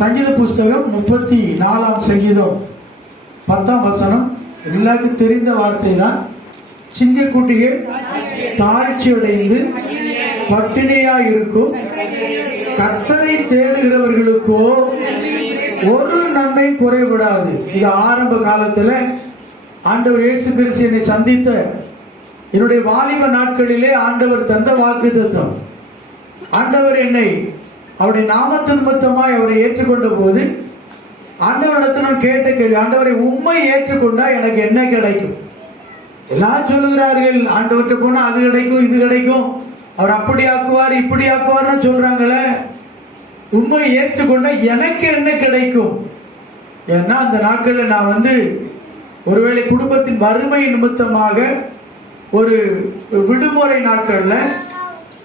சங்கீத புஸ்தகம் 34 சங்கீதம் 10 எல்லாருக்கும் தெரிந்த வார்த்தை தான். சிங்கக்குட்டிகள் தாழ்ச்சி அடைந்து பட்டினியாய் இருக்கும், கர்த்தரை தேடுகிறவர்களுக்கோ ஒரு நன்மை குறைபடாது. இது ஆரம்ப காலத்துல ஆண்டவர் இயேசு கிறிஸ்து என்னை சந்தித்த என்னுடைய வாலிப நாட்களிலே ஆண்டவர் தந்த வாக்குத்தத்தம். ஆண்டவர் என்னை அவருடைய நாமத்தின் நிமித்தமாய் அவரை ஏற்றுக்கொண்ட போது ஆண்டவரிடத்தில் நான் கேட்ட கேள்வி, ஆண்டவரை உம்மை ஏற்றுக்கொண்டா எனக்கு என்ன கிடைக்கும்? எல்லாம் சொல்லுகிறார்கள், ஆண்டவர்கிட்ட போனா அது கிடைக்கும் இது கிடைக்கும், அவர் அப்படி ஆக்குவார் இப்படி ஆக்குவார்னு சொல்றாங்களே. உண்மை ஏற்றுக்கொண்ட எனக்கு என்ன கிடைக்கும்? ஏன்னா அந்த நாட்களில் நான் ஒருவேளை குடும்பத்தின் வறுமை நிமித்தமாக ஒரு விடுமுறை நாட்கள்ல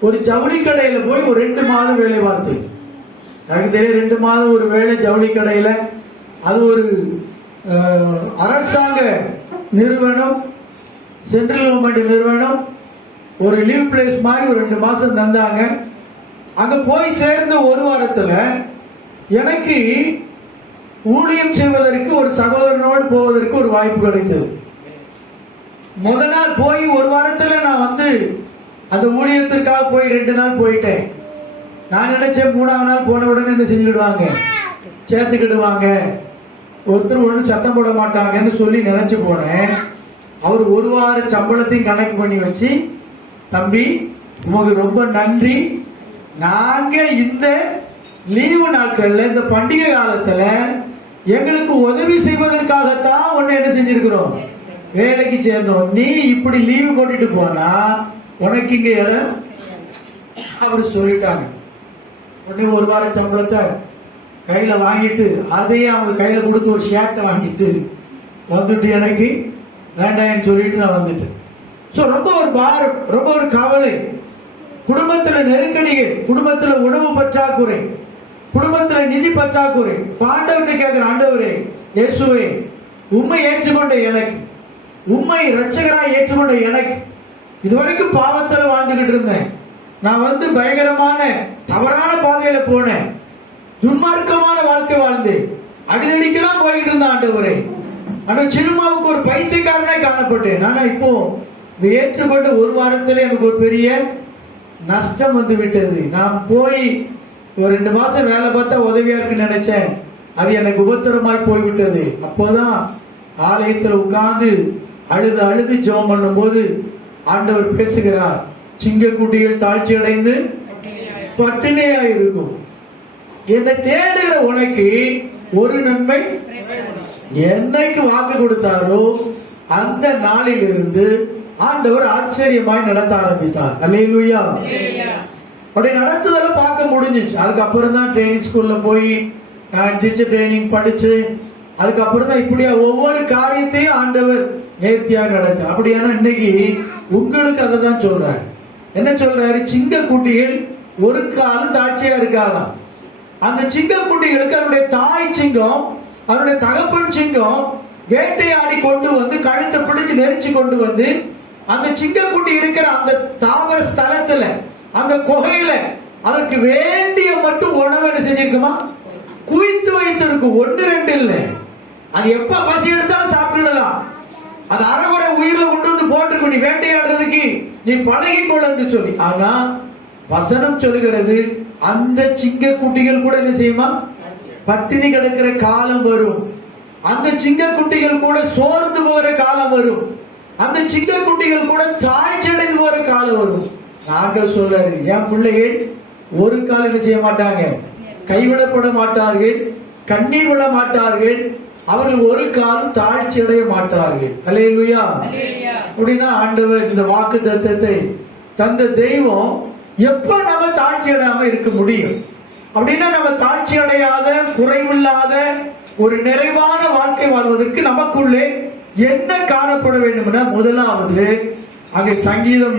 ஒரு ஜவுளி கடையில போய் ஒரு 2 மாதம் வேலை பார்த்தேன். எனக்கு தெரியும் 2 மாதம் ஒரு வேலை ஜவுளி கடையில. அது ஒரு அரசாங்க நிறுவனம், சென்ட்ரல் கவர்மெண்ட் நிறுவனம். ஒரு லீவ் பிளேஸ் மாதிரி ஒரு 2 மாசம் தந்தாங்க. அங்க போய் சேர்ந்த ஒரு வாரத்துல எனக்கு ஊழியம் செய்வதற்கு ஒரு சகோதரனோடு போவதற்கு ஒரு வாய்ப்பு கிடைத்தது. முதல் நாள் போய் ஒரு வாரத்துல நான் அந்த ஊழியத்திற்காக போய் 2 நாள் போயிட்டேன். நான் நினைச்சேன் 3ஆவது நாள் போன உடனே என்ன செஞ்சுடுவாங்க, சேர்த்துக்கிடுவாங்க, ஒருத்தர் ஒன்றும் சத்தம் போட மாட்டாங்கன்னு சொல்லி நினைச்சு போனேன். அவர் ஒரு வார சம்பளத்தையும் கணக்கு பண்ணி வச்சு, தம்பி உங்களுக்கு ரொம்ப நன்றி, நாங்க இந்த லீவு நாட்கள்ல இந்த பண்டிகை காலத்துல எங்களுக்கு உதவி செய்வதற்காகத்தான் ஒன்னு என்ன செஞ்சிருக்கிறோம், வேலைக்கு சேர்ந்தோம். நீ இப்படி லீவு போட்டுட்டு போனா உனக்கு இங்க இடம் அப்படி சொல்லிட்டாங்க. உடனே ஒரு வார சம்பளத்தை கையில வாங்கிட்டு அதையே அவங்க கையில கொடுத்து ஒரு ஷர்ட்டை வாங்கிட்டு வந்துட்டு எனக்கு வேண்டாம்னு சொல்லிட்டு நான் வந்துட்டேன். ரொம்ப ஒரு பாரம், ரொம்ப ஒரு கவலை, குடும்பத்துல நெருக்கடிகள், குடும்பத்துல உணவு பற்றாக்குறை, குடும்பத்துல நிதி பற்றாக்குறை. ஆண்டவர்கிட்ட கேட்கிற, ஆண்டவரே இயேசுவே உம்மை ஏற்றுக்கொண்ட எனக்கு, உம்மை இரட்சகராய் ஏற்றுக்கொண்ட எனக்கு, இதுவரைக்கும் பாவத்துல வாழ்ந்துகிட்டு இருந்தேன். நான் பயங்கரமான தவறான பாதையில போனேன், துன்மார்க்கமான வாழ்க்கை வாழ்ந்தேன், அடிதடிக்கெல்லாம் போய்கிட்டு இருந்தேன். ஆண்டவரே ஆனா சினிமாவுக்கு ஒரு பைத்தியக்காரனாய் காணப்பட்டேன். ஆனா இப்போ ஏற்றுக்கொண்ட ஒரு வாரத்துல எனக்கு ஒரு பெரிய நஷ்டம் விட்டது. நான் போய் ஒரு 2 மாசம் வேலை பார்த்தா உதவியா இருக்குன்னு நினைச்சேன், அது எனக்கு உபத்திரமாய் போய்விட்டது. அப்போதான் ஆலயத்தில் உட்கார்ந்து அழுது அழுது ஜெபம் பண்ணும் போது ஆண்டவர் பேசுகிறார், சிங்கக்குட்டிகள் தாழ்ச்சி அடைந்து பட்டினியா இருக்கும், என்னை தேடுகிற உனக்கு ஒரு நன்மை. என்னைக்கு வாக்கு கொடுத்தாரோ அந்த நாளில் இருந்து ஆண்டவர் ஆச்சரியமாய் நடத்த ஆரம்பித்தார். அல்லேலூயா. அப்படி நடத்துதெல்லாம் பார்க்க முடிஞ்சிச்சு. அதுக்கப்புறம் தான் ட்ரைனிங் ஸ்கூல்ல போய் நான் டீச்சர் ட்ரைனிங் படிச்சு, அதுக்கப்புறம் தான் இப்படியா ஒவ்வொரு காரியத்தையும் ஆண்டவர் நேர்த்தியாக நடத்த. அப்படியான இன்னைக்கு உங்களுக்கு அதை தான் சொல்றாரு. என்ன சொல்றாரு, சிங்கக்குட்டிகள் ஒரு காலம் தாட்சியா இருக்காதாம். அந்த சிங்கக்குட்டிகளுக்கு அவருடைய தாய் சிங்கம், அவருடைய தகப்பன் சிங்கம் வேட்டையாடி கொண்டு கழுத்தை பிடிச்சு நெரிச்சு கொண்டு அந்த சிங்கக்குட்டி இருக்கிற அந்த தாவர ஸ்தலத்துல, அந்த குகையில அதற்கு வேண்டிய மட்டும் உணவு செஞ்சிருக்குமா, குவித்து வைத்திருக்கும். 1 2 இல்லை, அது எப்ப பசி எடுத்தாலும் சாப்பிடலாம். அது அறகுறை உயிர்ல கொண்டு போட்டிருக்கும், நீ வேட்டையாடுறதுக்கு நீ பழகிக்கொள்ள சொல்லி. ஆனா வசனம் சொல்லுகிறது, அந்த சிங்கக்குட்டிகள் கூட என்ன செய்யுமா, பட்டினி கிடக்கிற காலம் வரும். அந்த சிங்கக்குட்டிகள் கூட சோர்ந்து போற காலம் வரும். அந்த சிங்கக்குட்டிகள் கூட தாழ்ச்சி அடைந்து போற காலம் வரும். ஆண்டவர் சொல்றாரு, என் பிள்ளைகள் ஒரு காலம் என்ன செய்ய மாட்டாங்க, கைவிடப்பட மாட்டார்கள், கண்ணீர் விட மாட்டார்கள், அவர்கள் ஒரு காலம் தாழ்ச்சி அடைய மாட்டார்கள். அல்லேலூயா. அப்படின்னா ஆண்டவர் இந்த வாக்கு தத்தத்தை தந்த தெய்வம் எப்ப நம்ம தாழ்ச்சி அடையாம இருக்க முடியும்? அப்படின்னா நம்ம தாழ்ச்சி அடையாத, குறைவில்லாத ஒரு நிறைவான வாழ்க்கை வாழ்வதற்கு நமக்குள்ளே என்ன காணப்பட வேண்டும்? முதலாவது அங்கே சங்கீதம்